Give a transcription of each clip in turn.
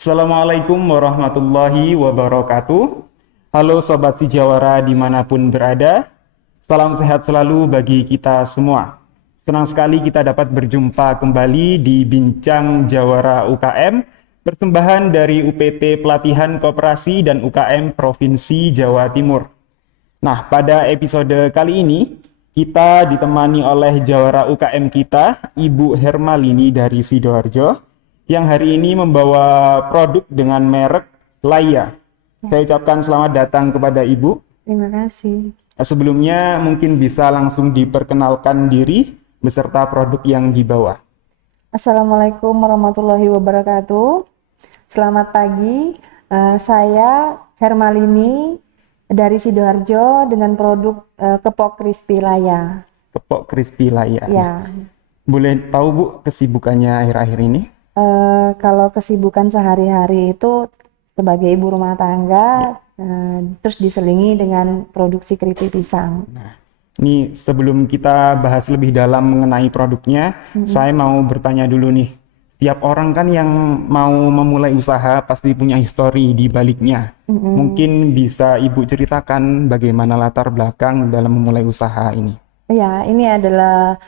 Assalamualaikum warahmatullahi wabarakatuh. Halo Sobat Sijawara dimanapun berada. Salam sehat selalu bagi kita semua. Senang sekali kita dapat berjumpa kembali di Bincang Jawara UKM, persembahan dari UPT Pelatihan Koperasi dan UKM Provinsi Jawa Timur. Nah, pada episode kali ini kita ditemani oleh Jawara UKM kita, Ibu Hermalini dari Sidoarjo, yang hari ini membawa produk dengan merek Laya. Saya ucapkan selamat datang kepada Ibu. Terima kasih. Sebelumnya mungkin bisa langsung diperkenalkan diri beserta produk yang dibawa. Assalamualaikum warahmatullahi wabarakatuh. Selamat pagi. Saya Hermalini dari Sidoarjo dengan produk Kepok Crispy Laya. Kepok Crispy Laya. Ya. Boleh tahu Bu kesibukannya akhir-akhir ini? Kalau kesibukan sehari-hari itu sebagai ibu rumah tangga, terus diselingi dengan produksi keripik pisang. Nah, ini sebelum kita bahas lebih dalam mengenai produknya, saya mau bertanya dulu nih. Tiap orang kan yang mau memulai usaha pasti punya histori di baliknya. Mungkin bisa Ibu ceritakan bagaimana latar belakang dalam memulai usaha ini. Ya, ini adalah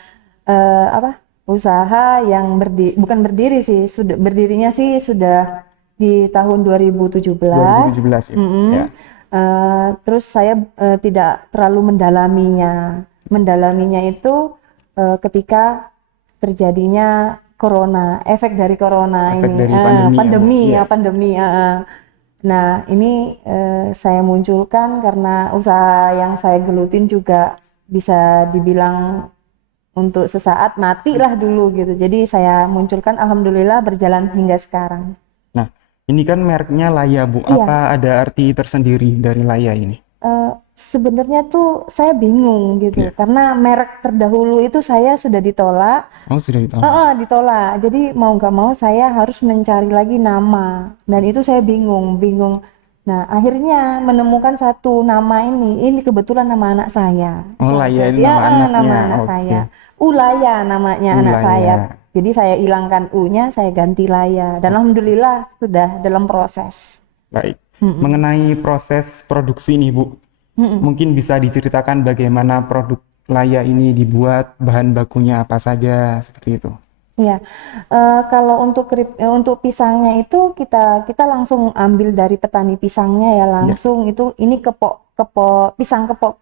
usaha yang bukan berdiri sih, berdirinya sih sudah di tahun 2017. 2017 ya. Ya. Terus saya tidak terlalu mendalaminya. Mendalaminya itu ketika terjadinya corona, efek dari corona Efek ini, dari pandemi ya, Bu. pandemi. Nah, ini saya munculkan karena usaha yang saya gelutin juga bisa dibilang untuk sesaat matilah dulu gitu. Jadi saya munculkan, alhamdulillah berjalan hingga sekarang. Nah, ini kan mereknya Laya, Bu. Iya. Apa ada arti tersendiri dari Laya ini? Sebenarnya tuh saya bingung gitu, Iya. karena merek terdahulu itu saya sudah ditolak. Oh, sudah ditolak. Ditolak. Jadi mau nggak mau saya harus mencari lagi nama, dan itu saya bingung. Nah, akhirnya menemukan satu nama ini. Ini kebetulan nama anak saya. Oh, Laya ini Ya, nama anaknya. nama anak Oke. saya. Ulaya namanya anak Ulaya. saya. Jadi saya hilangkan U-nya, saya ganti Laya. Dan alhamdulillah sudah dalam proses. Baik. Mengenai proses produksi nih, Bu. Mungkin bisa diceritakan bagaimana produk Laya ini dibuat, bahan bakunya apa saja, seperti itu. Iya, kalau untuk pisangnya itu kita langsung ambil dari petani pisangnya ya, langsung itu ini pisang kepok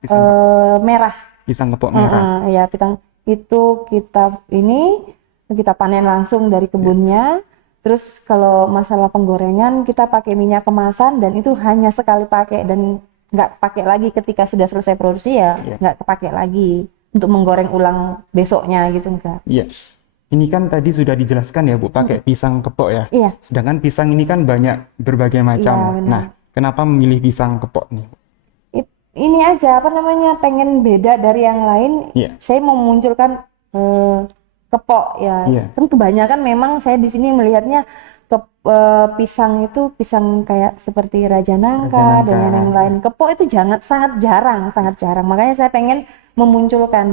merah. Pisang kepok merah. Ya, pisang itu kita panen langsung dari kebunnya. Terus kalau masalah penggorengan kita pakai minyak kemasan, dan itu hanya sekali pakai dan nggak pakai lagi ketika sudah selesai produksi ya, nggak kepakai lagi untuk menggoreng ulang besoknya gitu, enggak. Iya. Ini kan tadi sudah dijelaskan ya, Bu, pakai pisang kepok ya. Iya. Sedangkan pisang ini kan banyak berbagai macam. Iya, benar. Nah, kenapa memilih pisang kepok nih, Bu? Ini aja pengen beda dari yang lain. Iya. Saya mau memunculkan kepok ya. Iya. Kan kebanyakan memang saya di sini melihatnya pisang itu pisang kayak seperti Raja Nangka dan yang lain. Kepok itu sangat jarang. Makanya saya pengen memunculkan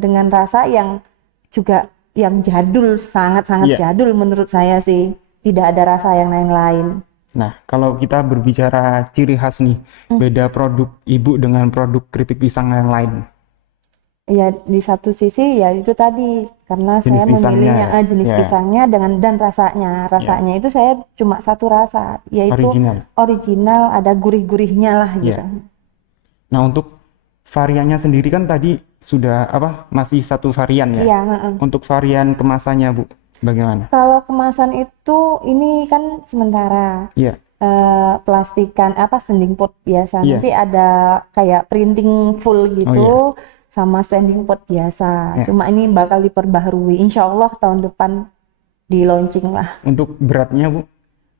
dengan rasa yang juga yang jadul, sangat jadul menurut saya sih. Tidak ada rasa yang lain-lain. Nah, kalau kita berbicara ciri khas nih, beda produk Ibu dengan produk keripik pisang yang lain. Ya, di satu sisi ya itu tadi, karena Jenis saya memilihnya pisangnya, jenis ya. pisangnya dan rasanya itu saya cuma satu rasa, yaitu original, ada gurih-gurihnya lah gitu. Ya. Nah, untuk variannya sendiri kan tadi sudah masih satu varian ya. Iya. Untuk varian kemasannya, Bu, bagaimana? Kalau kemasan itu ini kan sementara. Iya. Plastikan standing pot biasa. Iya. Nanti ada kayak printing full gitu. Sama standing pot biasa. Cuma ini bakal diperbaharui. Insya Allah tahun depan di launching lah. Untuk beratnya, Bu?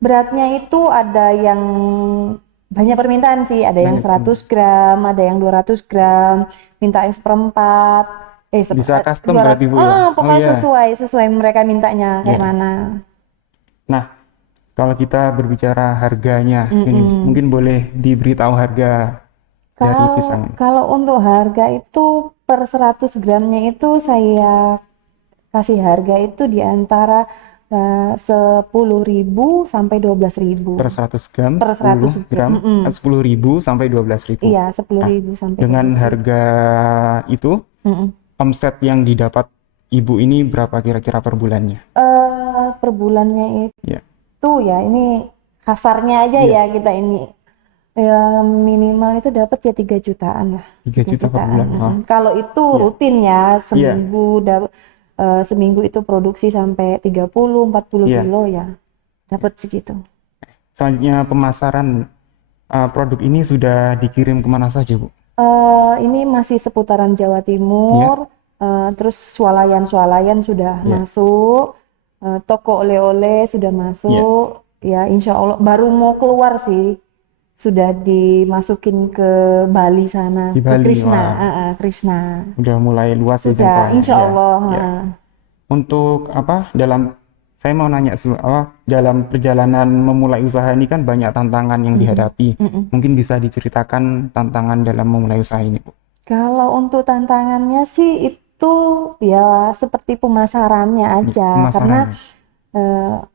Beratnya itu ada yang banyak permintaan sih. Ada yang 100 gram, ada yang 200 gram. Minta yang seperempat. Bisa custom berarti, Bu, ya? Pokoknya sesuai mereka mintanya kayak mana. Nah, kalau kita berbicara harganya, mungkin boleh diberitahu harga dari pisang. Kalau untuk harga itu per 100 gramnya itu saya kasih harga itu di antara 10.000 sampai 12.000 per 100 gram, per 100 10 gram, 10.000 sampai 12.000. Iya, 10.000 sampai Dengan 12.000. harga itu, Mm-mm. omset yang didapat ibu ini berapa kira-kira per bulannya? Per bulannya Ya, itu ya ini kasarnya aja Iya. ya kita ini ya minimal itu dapat ya 3 jutaan lah. 3 juta per bulan. Mm-mm. Oh, Kalau itu Iya. rutin ya Iya. seminggu itu produksi sampai 30-40 Iya. kilo ya dapat segitu. Selanjutnya pemasaran produk ini sudah dikirim kemana saja, Bu? Ini masih seputaran Jawa Iya. Timur, terus swalayan-swalayan sudah Iya. masuk, toko oleh-oleh sudah masuk, ya insya Allah baru mau keluar sih, sudah dimasukin ke Bali sana, Di ke Bali, Krishna, wah. Krishna, Udah mulai luas ya sudah jangkauannya. insya Ya. Allah. Ya. Untuk apa saya mau nanya dalam perjalanan memulai usaha ini kan banyak tantangan yang dihadapi. Mm-mm. Mungkin bisa diceritakan tantangan dalam memulai usaha ini, Bu. Kalau untuk tantangannya sih itu ya seperti pemasarannya aja, karena Pemasarannya.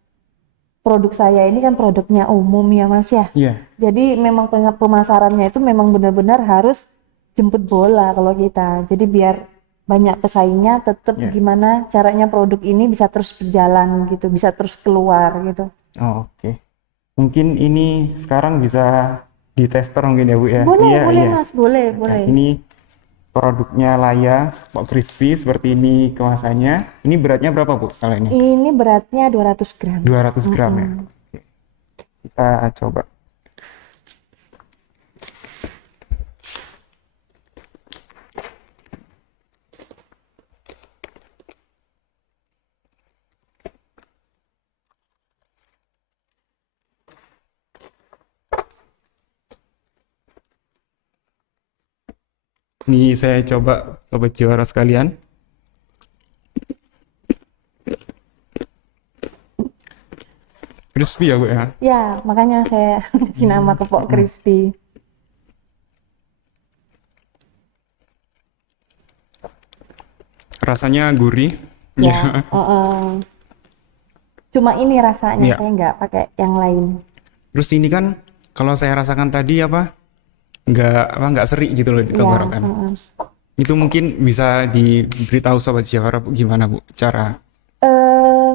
produk saya ini kan produknya umum ya Mas ya. Iya. Jadi memang pemasarannya itu memang benar-benar harus jemput bola kalau kita. Jadi biar banyak pesaingnya, tetap Iya. gimana caranya produk ini bisa terus berjalan gitu, bisa terus keluar gitu. Oh, oke. Mungkin ini sekarang bisa ditester mungkin ya, Bu ya. Boleh, Iya, boleh iya. Mas, boleh, Nah, boleh. ini produknya Laya Pok Crispy seperti ini kemasannya. Ini beratnya berapa, Bu, kalau ini? Ini beratnya 200 gram. 200 gram ya. Oke. Kita coba. Ini saya coba, sobat juara sekalian. Crispy ya, Bu ya. Ya, makanya saya kasih nama Kepok Crispy. Rasanya gurih. Ya, cuma ini rasanya, Iya. saya nggak pakai yang lain. Terus ini kan kalau saya rasakan tadi nggak seri gitu loh di Ya, tenggorokan. Itu mungkin bisa diberitahu sobat Jawara, Bu, gimana, Bu, cara?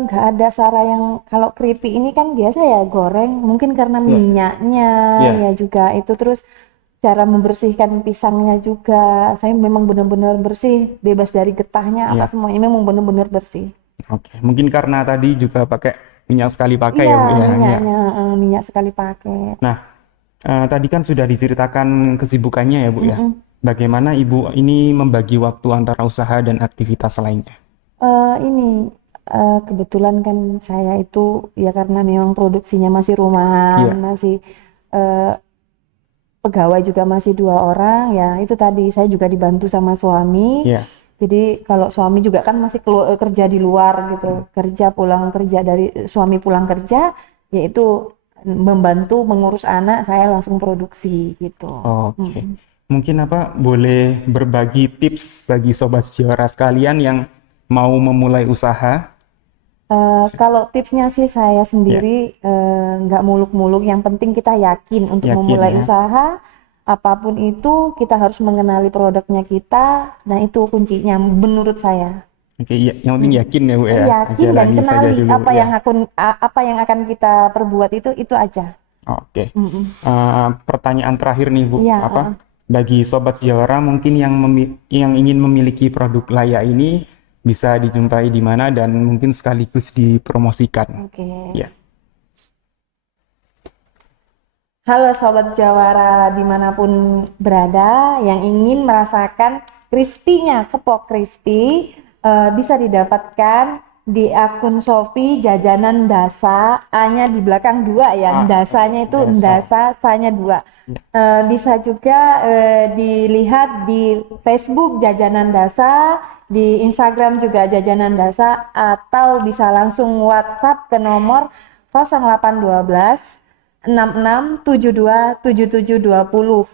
Nggak ada cara yang kalau keripik ini kan biasa ya goreng, mungkin karena minyaknya Iya. ya juga itu, terus cara membersihkan pisangnya juga saya memang benar-benar bersih, bebas dari getahnya apa Iya. semuanya memang benar-benar bersih. Oke, mungkin karena tadi juga pakai minyak sekali pakai Iya, ya, Bu ya. Iya. minyaknya minyak sekali pakai. Nah, tadi kan sudah diceritakan kesibukannya ya, Bu ya. Bagaimana Ibu ini membagi waktu antara usaha dan aktivitas lainnya? Ini kebetulan kan saya itu ya karena memang produksinya masih rumahan, Iya. masih pegawai juga masih 2 orang ya, itu tadi saya juga dibantu sama suami. Iya. Jadi kalau suami juga kan masih kerja di luar gitu, suami pulang kerja, yaitu membantu mengurus anak, saya langsung produksi gitu. Oke. Mungkin boleh berbagi tips bagi sobat Jawara sekalian yang mau memulai usaha? Kalau tipsnya sih saya sendiri nggak muluk-muluk, yang penting kita yakin untuk Yakin, memulai ya. usaha. Apapun itu kita harus mengenali produknya kita, nah itu kuncinya menurut saya. Oke, yang penting yakin ya, Bu ya. Yakin dan Jalani saja kenali dulu, apa ya. apa yang akan kita perbuat itu aja. Oke. Pertanyaan terakhir nih, Bu. Iya, Bagi sobat Jawara mungkin yang ingin memiliki produk Laya ini bisa dijumpai di mana dan mungkin sekaligus dipromosikan. Oke. Ya. Halo Sobat Jawara dimanapun berada yang ingin merasakan crispy-nya Kepok Crispy, bisa didapatkan di akun Shopee Jajanan Dasa, A-nya di belakang 2 ya, dasanya itu Dasa, sa-nya 2. Bisa juga dilihat di Facebook Jajanan Dasa, di Instagram juga Jajanan Dasa, atau bisa langsung WhatsApp ke nomor 0812 66727720.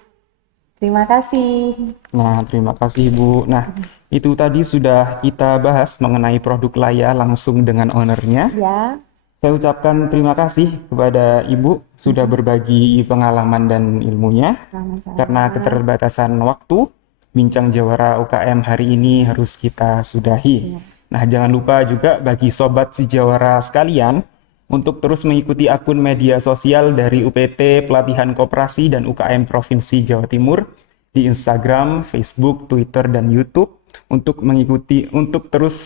Terima kasih. Nah, terima kasih, Bu. Nah, Itu tadi sudah kita bahas mengenai produk Laya langsung dengan ownernya. Ya, Saya ucapkan terima kasih kepada Ibu sudah berbagi pengalaman dan ilmunya. sama-sama. Karena keterbatasan waktu, Bincang Jawara UKM hari ini harus kita sudahi. Nah, jangan lupa juga bagi Sobat Sejawara sekalian untuk terus mengikuti akun media sosial dari UPT Pelatihan Koperasi dan UKM Provinsi Jawa Timur di Instagram, Facebook, Twitter, dan YouTube untuk terus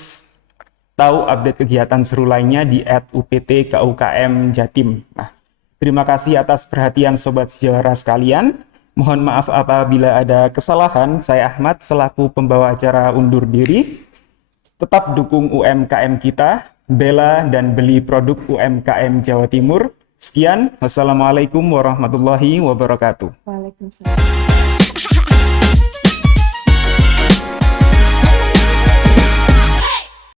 tahu update kegiatan seru lainnya di @UPT-KUKM-Jatim. Nah, terima kasih atas perhatian Sobat Sejawara sekalian. Mohon maaf apabila ada kesalahan. Saya Ahmad selaku pembawa acara undur diri. Tetap dukung UMKM kita, bela dan beli produk UMKM Jawa Timur. Sekian, wassalamualaikum warahmatullahi wabarakatuh. Waalaikumsalam.